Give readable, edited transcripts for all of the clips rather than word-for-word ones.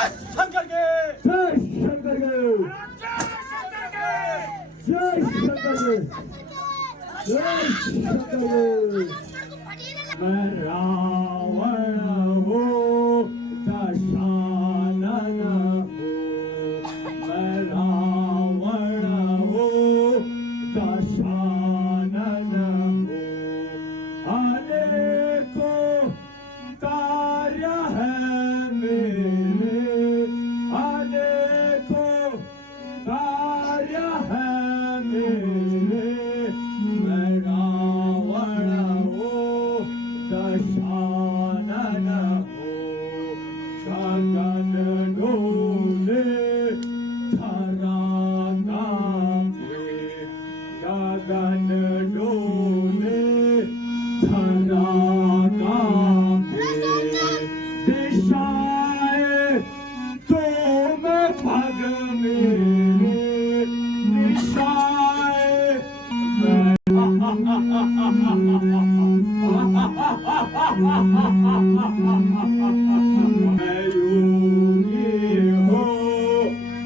शंकर के जय शंकर के जय शंकर के जय शंकर के। मैं रावण हूँ दशानन हूँ, मैं रावण हूँ दशानन हूँ। अनेकों कार्य है मेरे, अनेकों कार्य है मेरे। मैं रावण हूँ दशानन हूँ। गगन डोले धरा कांपे, गगन डोले धरा कांपे। दिशाएं तुम भग मेरे, दिशाएं मैं योगी हूँ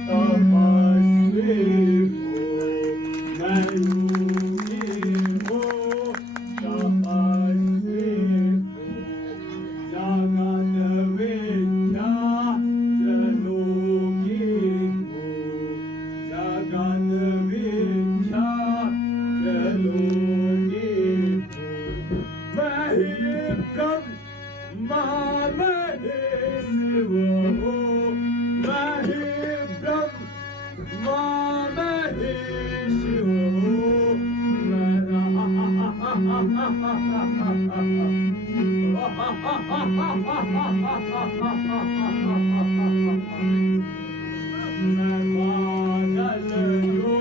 तपस्वी हूँ, मैं योगी हूँ तपस्वी हूँ। जगत विख्यात योगी हूँ, जगत विख्यात योगी हूँ। मैं ही ब्रह्मा मैं ही शिव हूँ, मैं ही ब्रह्मा मैं ही शिव हूँ। मैं बादल जो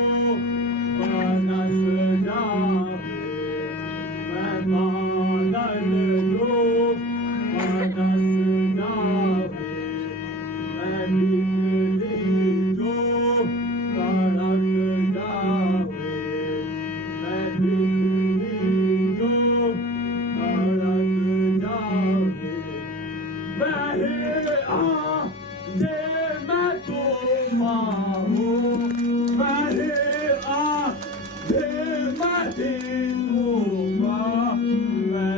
बनस जावे, मैं बादल जो बनस जावे। मैं बिजली जो कड़क जावे, मैं बिजली जो कड़क जावे। मैं ही आजे मैं तूफान हूँ, मैं ही आजे मैं दिनूंगा। मैं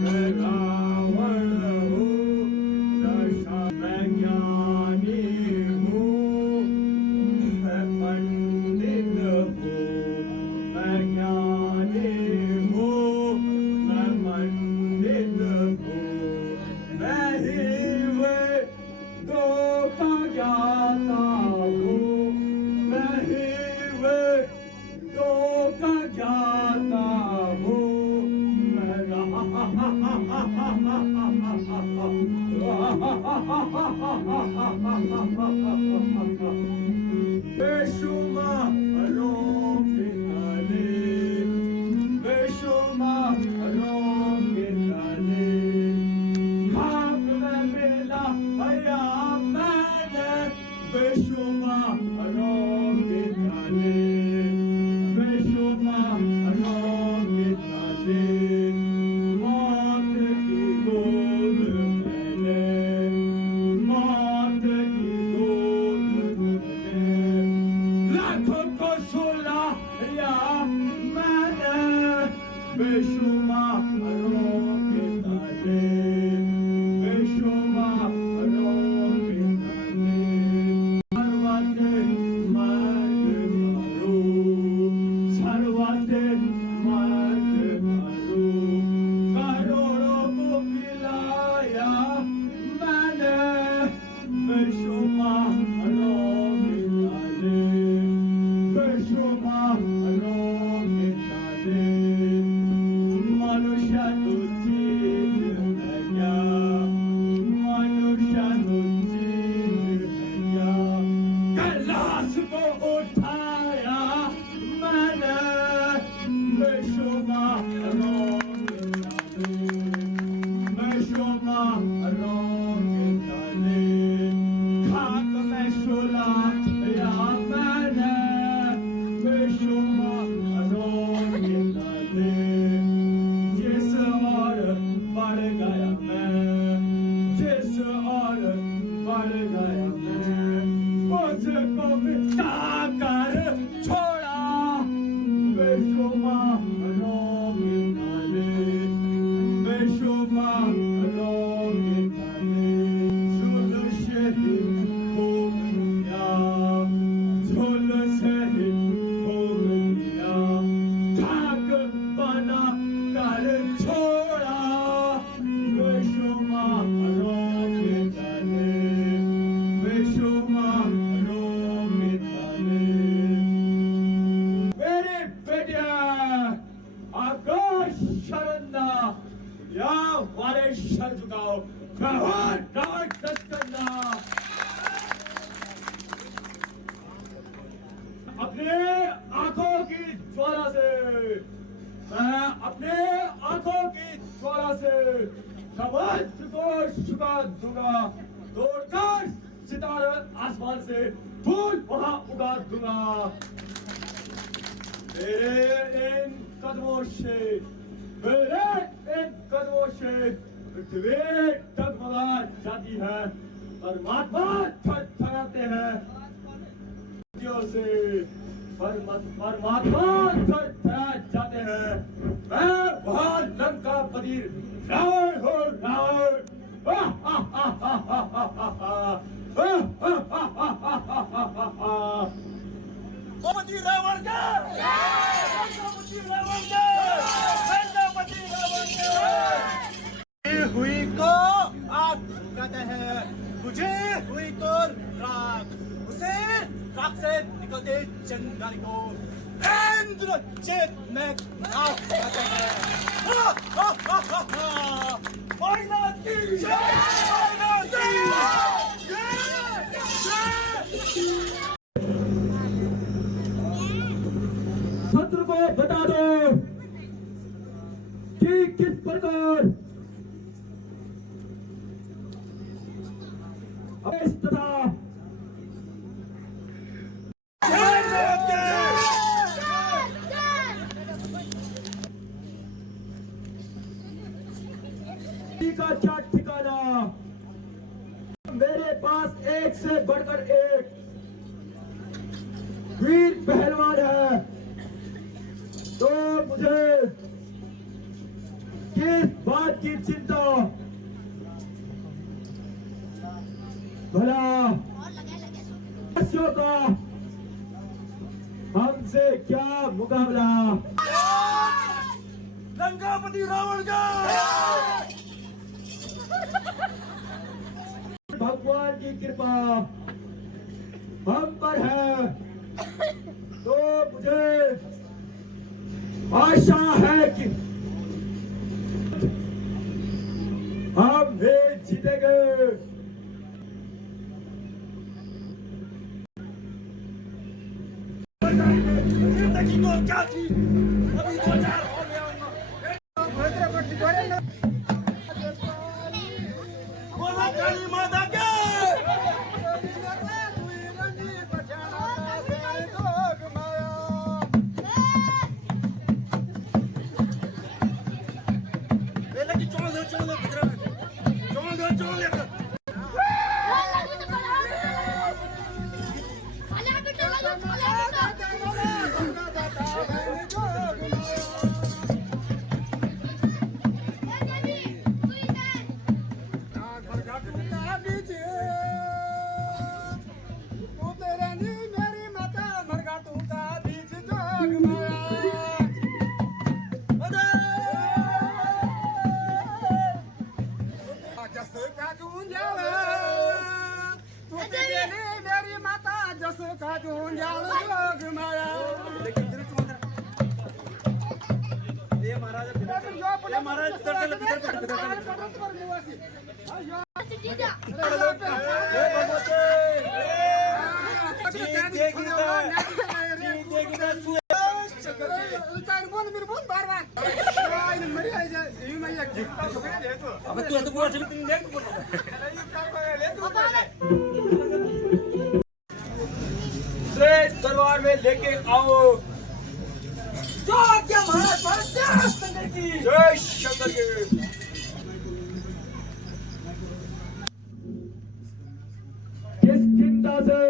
मैं रावण हूँ दशा, मैं ज्ञानी हूँ, मैं पंडित हूँ, मैं ज्ञानी हूँ, मैं पंडित हूँ। मैं ही वेदों का ज्ञाता हूँ, मैं ही वेदों का ज्ञाता हूँ। मैं बेशुमारों के तले, बेशुमारों के तले भाग में मिला भैया मैंने। बेशुमारों के तले, बेशुमारों के तले मौत की गोद मैंने, मौत की गोद मैंने। लाखों को सुलाया मैंने, बेशुमारों के तले, बेशुमारों के तले। सर्वते मर्द करो, सर्वते मर्द करो। करोड़ों को पिलाया मैंने, बेशुमारों के तले, बेशुमारों के तले। मनुष्य तुझीज है क्या, मनुष्य तुझीज है क्या। कैलाश को उठाया मैंने, बेशुमारों के तले, बेशुमारों के तले। खाक में सुलाया मैंने, बेशुमारों वाले सर झुकाओ, रावण रावण डस करना। अपने आंखों की ज्वाला से, मैं अपने आंखों की ज्वाला से कवच को झुका दूंगा, तोड़कर सितारे आसमान से फूल वहां उगा दूंगा। मेरे इन कदमों से, मेरे इन कदमों से पृथ्वी डगमगा जाती है, परमात्मा थरथराते हैं से, परमात्मा थरथरा जाते हैं। मैं वहां लंकापति रावण हूँ, रावण। लंकापति रावण का, लंकापति रावण का, लंकापति रावण का। हुई को आग कहते हैं, बुझे हुई को राख, उसे राख से निकलते चिंगारी को इंद्रजित में नाव कहते हैं। भोलेनाथ की जय, भोलेनाथ की जय। शत्रु को बता दो कि किस प्रकार अवेश तथा का क्या ठिकाना। मेरे पास एक से बढ़कर एक वीर पहलवान है, तो मुझे किस बात की चिंता। भला का हमसे क्या मुकाबला। लंकापति रावण का, भगवान की कृपा हम पर है, तो मुझे आशा है कि हम भी जीतेंगे। जिंदगी को क्या थी, अभी 2000 हो गया। बोला काली माता के, दरबार में लेके आओ। क्या महाराज, शंकर की जय शंकर की। किस चिंता से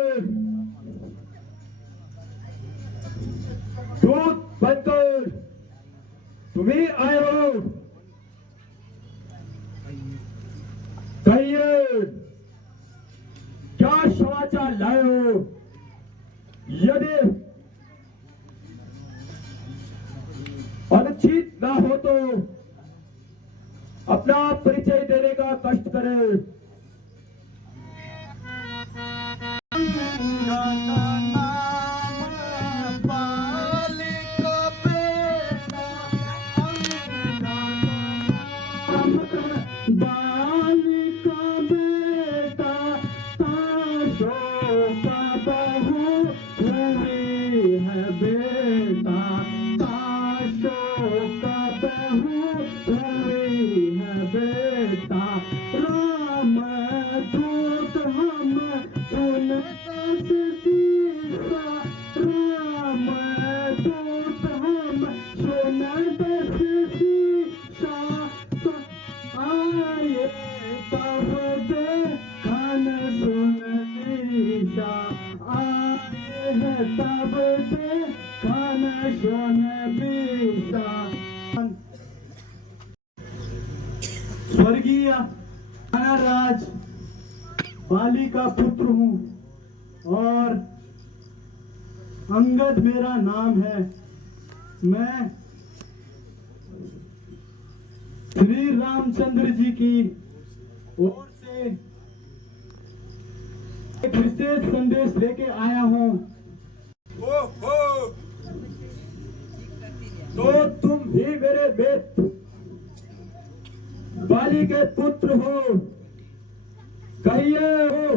दूध बनकर तुम्ही आए हो, कहिए क्या समाचार लाए हो। यदि अनुचित ना हो तो अपना परिचय देने का कष्ट करें। हमेशा। स्वर्गीय राज बाली का पुत्र हूँ और अंगद मेरा नाम है। मैं श्री रामचंद्र जी की ओर से एक विशेष संदेश लेके आया हूँ। ओहो, तो तुम भी मेरे बेटे बाली के पुत्र हो, कहिए हो।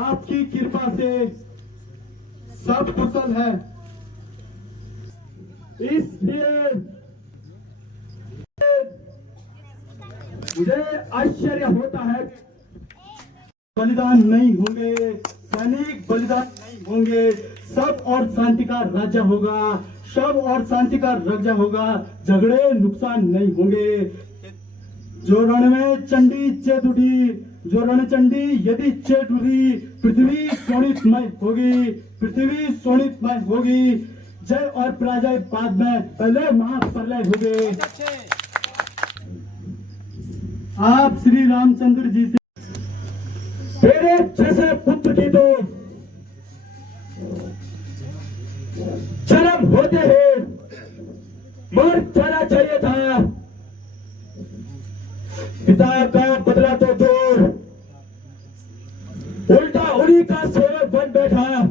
आपकी कृपा से सब कुशल है। इसलिए मुझे आश्चर्य होता है। बलिदान नहीं होंगे, सैनिक बलिदान नहीं होंगे, सब और शांति का राज्य होगा, सब और शांति का राज्य होगा, झगड़े नुकसान नहीं होंगे। जो रण में चंडी चेत उठी, जो रणचंडी यदि चेत उठी, पृथ्वी शोणितमय होगी, पृथ्वी शोणितमय होगी। जय और पराजय बाद में, पहले महाप्रलय होंगे। आप श्री रामचंद्र जी से तेरे जैसे पुत्र की तो जन्म होते ही मर जाना चाहिए था। पिता का बदला तो दो, उल्टा उन्हीं का सेवक बन बैठा।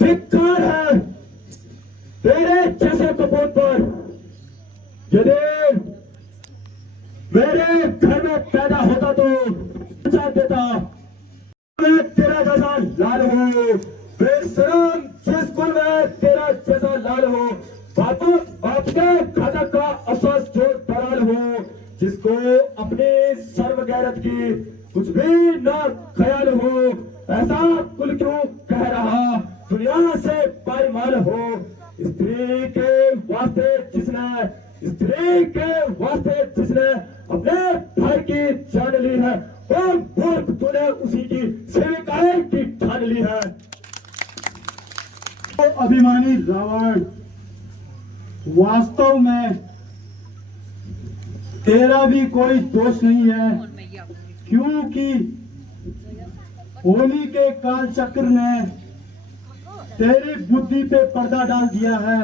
धिक्कार है तेरे जैसे कपूत पर। यदि मेरे घर में पैदा होता तो बचा देता। मैं तेरा जैसा लाल हूँ, बेशरम जिस कुल में तेरा जैसा लाल हो, बापों बाप के घातक का अफसोस जो दलाल हो, जिसको अपने सर्व गैरत की कुछ भी न ख्याल हो, ऐसा कुल क्यों कह रहा दुनिया से पायमाल हो। स्त्री के वास्ते जिसने अपने भाई की जान ली है, वो मूर्ख तूने उसी की सेविकाएं की ठान ली है। तो अभिमानी रावण, वास्तव में तेरा भी कोई दोष नहीं है, क्योंकि होली के काल चक्र ने तेरी बुद्धि पे पर्दा डाल दिया है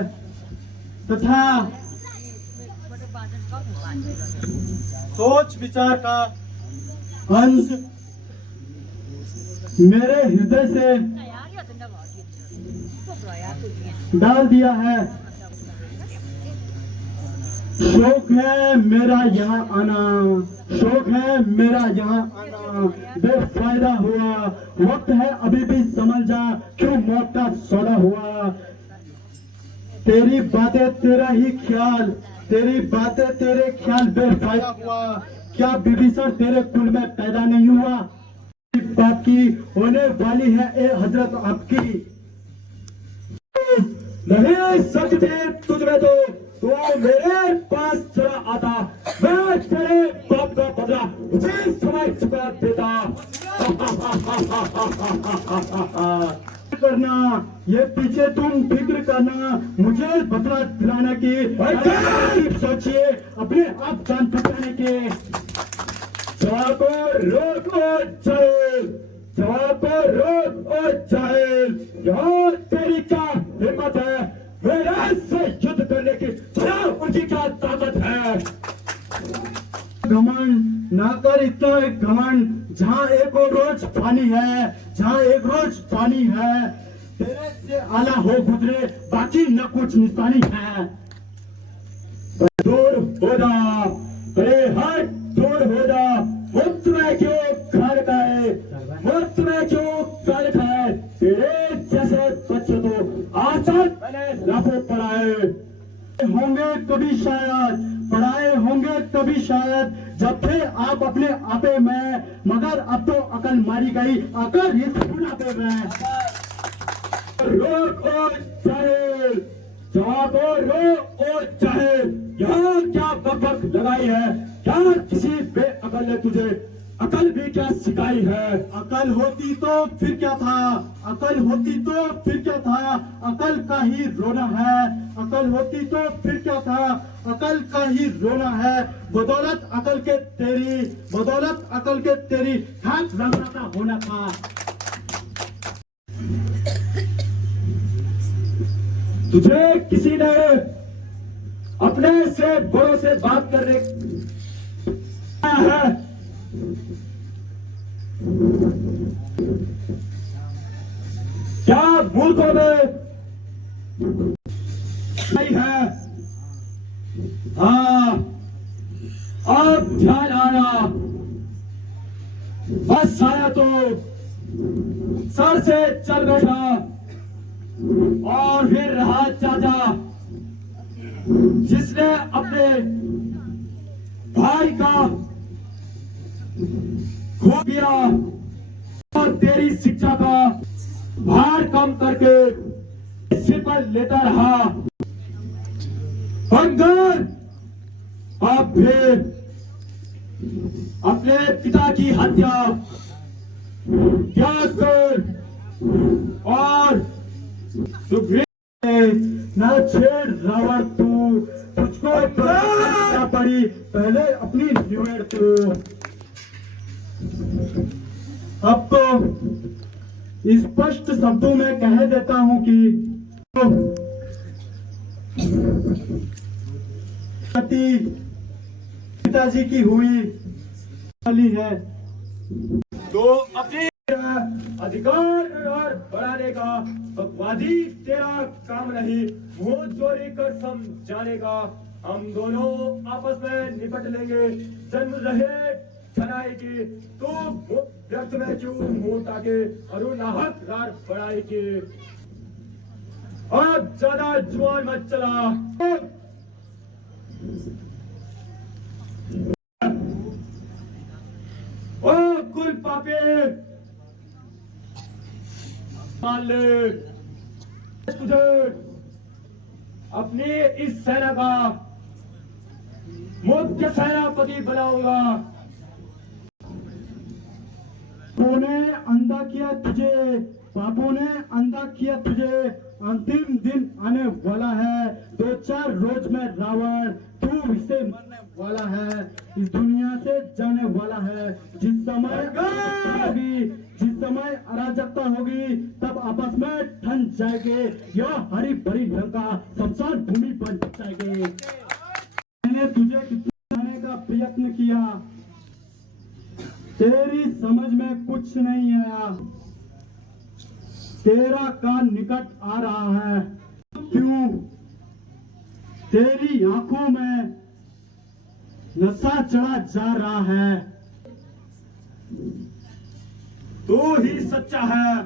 तथा सोच विचार का अंश मेरे हृदय से डाल दिया है। शौक है मेरा यहाँ आना, शौक है मेरा यहाँ आना, बेफायदा हुआ। वक्त है अभी भी समझ जा, क्यों मौत का सौदा हुआ। तेरी बातें तेरा ही ख्याल, तेरी बातें तेरे ख्याल बेफायदा हुआ। क्या विभीषण तेरे कुल में पैदा नहीं हुआ? बाप की होने वाली है ए हजरत आपकी। नहीं सकते तुझमें तो तू मेरे पास चला आता, मैं तेरे बाप का बदला उसी समय चुका देता। करना ये पीछे तुम फिक्र करना, मुझे बदला दिलाने की सोचिए, अपने आप जान बचाने के। जवाब को रोक और जाहिल, जवाब को रोक और जाहिल। यहाँ तेरी क्या हिम्मत है मेरे से युद्ध करने की? जरा उनकी क्या ताकत है? घमंड ना कर, इतना एक घमंड जहाँ एक और रोज पानी है, जहाँ एक रोज पानी है। तेरे से आला हो गुजरे, बाकी न कुछ निशानी है। दूर हो जा, तेरे हाथ दूर हो जा। मुफ्त में क्यों खाल खाए, मुफ्त में क्यों खाल खाए। तेरे जैसे बच्चे तो आसान मैंने लाखों पढ़ाए होंगे कभी शायद, पढ़ाए होंगे कभी शायद, जब थे आप अपने आपे में, मगर अब तो अकल मारी गई, अकल इस बुढ़ापे में। रोक और जाहिल, जवाब और रोक और जाहिल। यहाँ क्या बकबक लगाई है? क्या किसी बेअकल ने तुझे अकल भी क्या सिखाई है। अकल होती तो फिर क्या था, अकल होती तो फिर क्या था, अकल का ही रोना है। अकल होती तो फिर क्या था, अकल का ही रोना है। बदौलत अकल के तेरी, बदौलत अकल के तेरी खाक रंगना होना था। तुझे किसी ने अपने से बड़ों से बात करने है। क्या मूर्खों में नहीं है। हाँ, अब ध्यान आया। बस आया तो सर से चल बैठा और फिर रहा चाचा, जिसने अपने भाई का खो दिया और तेरी शिक्षा का भार कम करके सिर पर लेता रहा। बंगर अब फिर अपने पिता की हत्या त्याग कर और सुग्रीव न छेड़ रावण तू, तुझको क्या पड़ी पहले अपनी निवेड़ तू। अब तो स्पष्ट शब्दों में कह देता हूं कि पिताजी की हुई वाली है तो अपने अधिकार और बढ़ाने का बकवादी तेरा काम नहीं, मुंह चोरी कर समझाने का। हम दोनों आपस में निपट लेंगे। जन्म रहे छनाई की, तू व्यर्थ में क्यों मुंह ताके और नाहक रार बढ़ाई की। अब ज्यादा जुआन मत चला। ओ कुल पापे, मान ले तुझे अपनी इस सेना का मुख्य सेनापति बनाऊंगा। पापों ने अंधा किया तुझे, पापों ने अंधा किया तुझे। अंतिम दिन आने वाला है, 2-4 रोज में रावण तू इससे मरने वाला है, इस दुनिया से जाने वाला है। जिस समय होगी, जिस समय अराजकता होगी, तब आपस में ठन जाएंगे। यह हरी भरी लंका शमशान भूमि बन जाएगी। मैंने तुझे कितना जाने का प्रयत्न किया, तेरी समझ में कुछ नहीं आया। तेरा कान निकट आ रहा है, क्यों? तेरी आंखों में नशा चढ़ा जा रहा है। तू ही सच्चा है,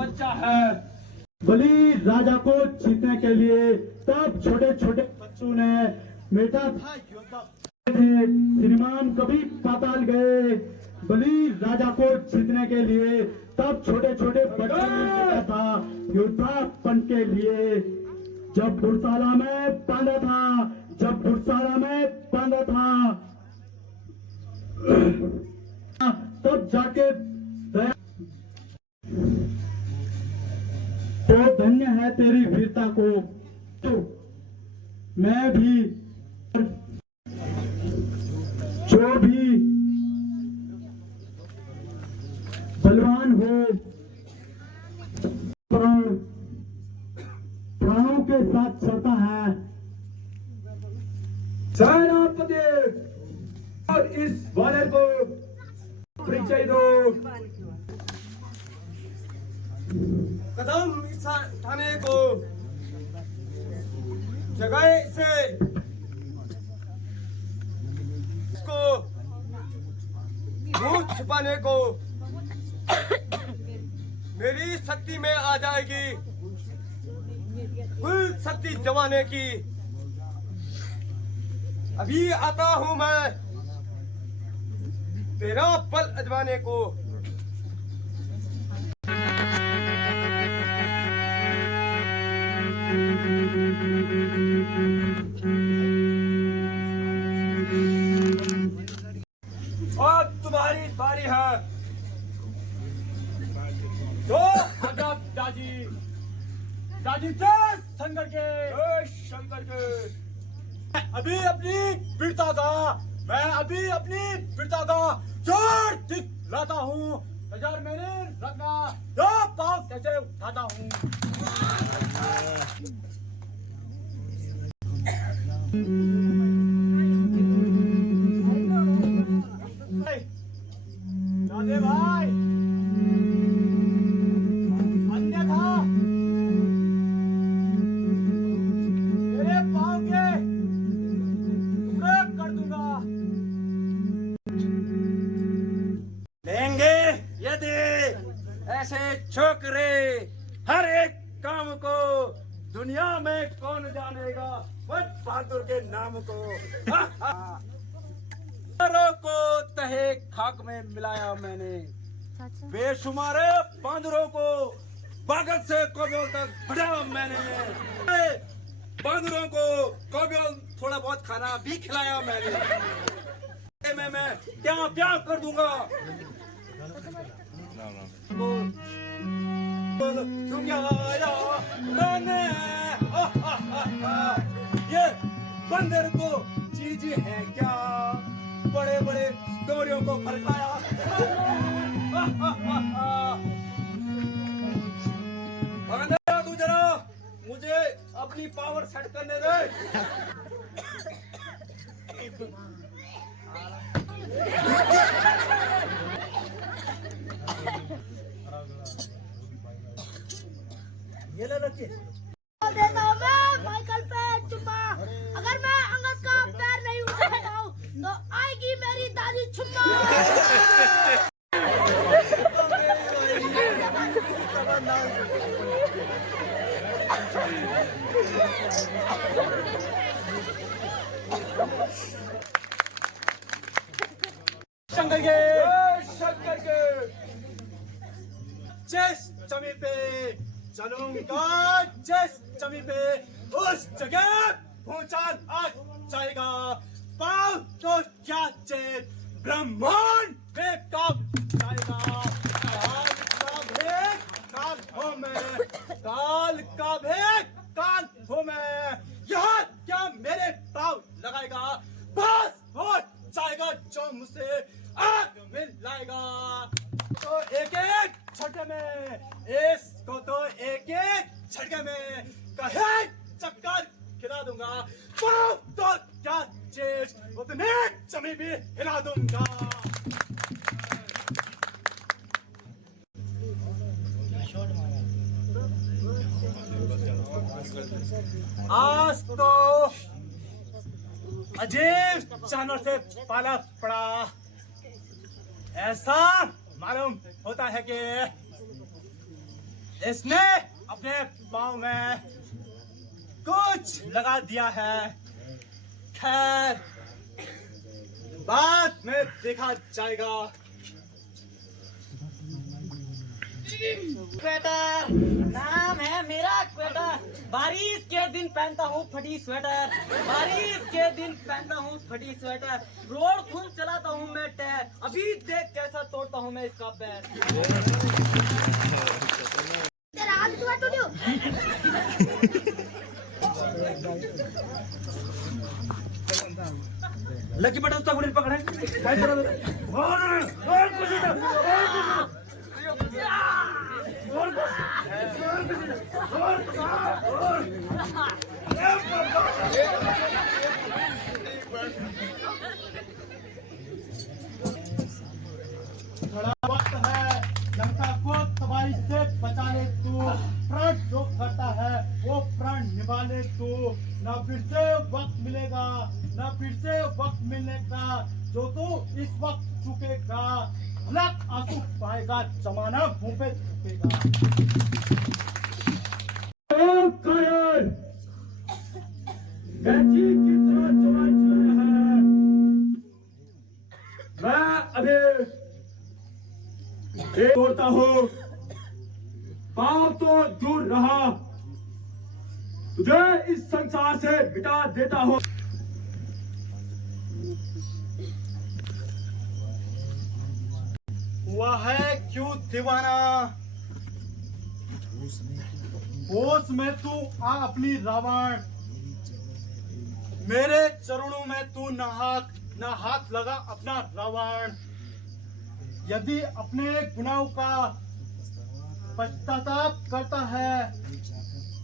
सच्चा है। बलि राजा को जीतने के लिए तब छोटे छोटे बच्चों ने मेटा था योद्धा थे। श्रीमान कभी पाताल गए, बलि राजा को जीतने के लिए तब छोटे छोटे बच्चों ने मेटा था योद्धापन के लिए। जब बुरसाला में बांधा था, जब बुरसाला में बांधा था, तब जाके तो धन्य है तेरी वीरता को। तो मैं भी, जो भी बलवान हो, प्राणों के साथ चलता है। सेनापति और इस वानर को परिचय दो। कदम उठाने को, जगह से इसको मुंह छुपाने को मेरी शक्ति में आ जाएगी कुल शक्ति जमाने की। अभी आता हूं मैं तेरा बल अजमाने को। दादी जय शंकर के। जय शंकर के। अभी अपनी वीरता का मैं अभी अपनी वीरता का जोर दिखलाता हूँ। नजर मैंने रखना जो पाँव कैसे उठाता हूँ। राधे भाई अन्यथा तेरे पाँव के टुकड़े कर दूंगा। लेंगे यदि ऐसे छोकरे हर एक काम को, दुनिया में कौन जानेगा बट बहादुर के नाम को। को तहे खाक में मिलाया मैंने, बेशुमार बांदरों को बागत से कोबियों तक बढ़ाया मैंने, बांदरों को कोबियों थोड़ा बहुत खाना भी खिलाया मैंने। मैं क्या प्यार कर दूंगा। मैंने ये बंदर को चीज है क्या, बड़े बड़े डोरियों को फरकाया। तू जरा मुझे अपनी पावर सेट करने दे। ये ले रखिए। देता हूँ मैं माइकल पे चुम्मा। अगर मैं अंगद का पैर नहीं उठाता हूँ तो आएगी मेरी दादी चुम्मा। शंकर के शंकर के। जिस जमी पे चलूंगा, जिस जमी पे उस जगह भूचाल आ जाएगा। पाँव तो क्या चेत ब्रह्मांड में कब जाएगा। काल का भेद काल हो मैं, काल का भेद काल हो मैं। यहाँ क्या मेरे पाँव लगाएगा, बस हो जाएगा जो मुझसे आग में लाएगा। तो एक एक झटके में, इसको तो एक एक झटके में कहे चक्कर खिला दूंगा। पाँव तो क्या चीज उतने जमी भी हिला दूंगा। आज तो अजीब जानवर से पाला पड़ा। ऐसा मालूम होता है कि इसने अपने पाँव में कुछ लगा दिया है। खैर बाद में देखा जाएगा। स्वेटर नाम है मेरा स्वेटर। बारिश के दिन पहनता हूँ फटी स्वेटर, बारिश के दिन पहनता हूँ फटी स्वेटर। रोड खूब चलाता हूँ मैं टैर, अभी देख कैसा तोड़ता हूँ मैं इसका पैर। तेरा हाथ दुआ टूटू। लकी बटन तक उन्हें पकड़े। थोड़ा वक्त है, लंका को तबाही से बचा ले तू। प्रण जो करता है वो प्रण निभा ले तू। ना फिर से वक्त मिलेगा, ना फिर से वक्त मिलने का, जो तू इस वक्त चुकेगा। अलग आंसू पाएगा, जमाना मुंह पे थूकेगा। कैची की तरह चलाए चले हैं। मैं अभी एक तोड़ता हूँ, पाँव तो दूर रहा, तुझे इस संसार से मिटा देता हूँ। हुआ है क्यों दीवाना, होश में तू आ अपनी रावण, मेरे चरणों में तू न हाथ लगा अपना रावण। यदि अपने गुनाहों का पश्चाताप करता है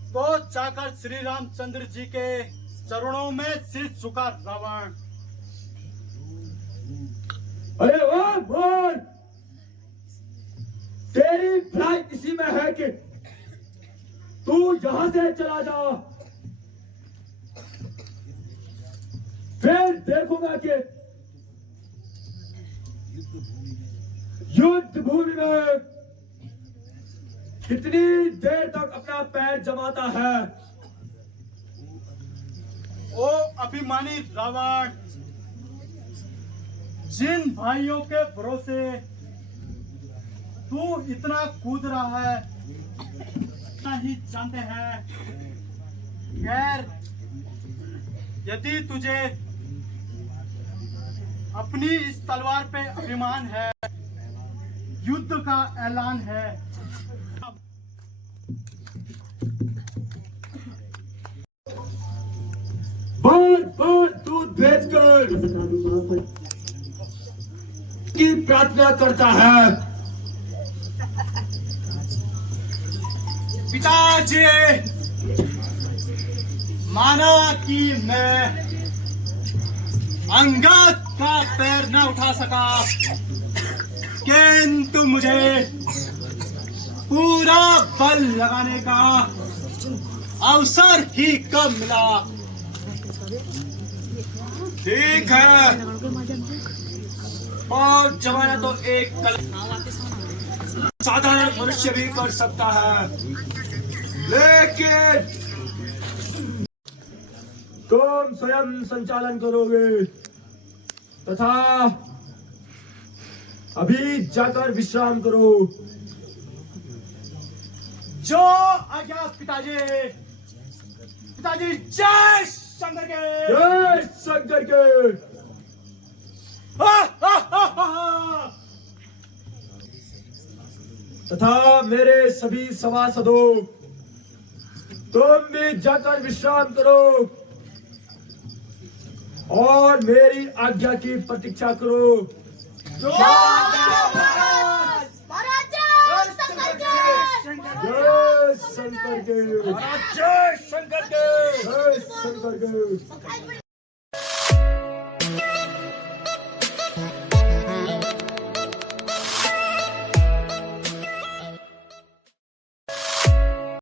तो जाकर श्री रामचंद्र जी के चरणों में सिर झुका रावण। अरे वाह बोल, तेरी भलाई इसी में है कि तू यहां से चला जा, फिर देखूंगा कि युद्ध भूमि में कितनी देर तक अपना पैर जमाता है। ओ अभिमानी रावण, जिन भाइयों के भरोसे तू इतना कूद रहा है, इतना ही जानते हैं। खैर, यदि तुझे अपनी इस तलवार पे अभिमान है, युद्ध का ऐलान है, बार बार दूध भेजकर की प्रार्थना करता है। पिताजी, माना कि मैं अंगद का पैर न उठा सका, किंतु मुझे पूरा बल लगाने का अवसर ही कब मिला। ठीक है, और जमाना तो एक साधारण मनुष्य भी कर सकता है, लेकिन तुम स्वयं संचालन करोगे तथा अभी जाकर विश्राम करो। जो आज्ञा पिताजी। पिताजी जय शंकर के। जय शंकर के। तथा मेरे सभी सभासदों, तुम भी जाकर विश्राम करो और मेरी आज्ञा की प्रतीक्षा करो। महाराज जय शंकर के। जय शंकर के। जय शंकर के।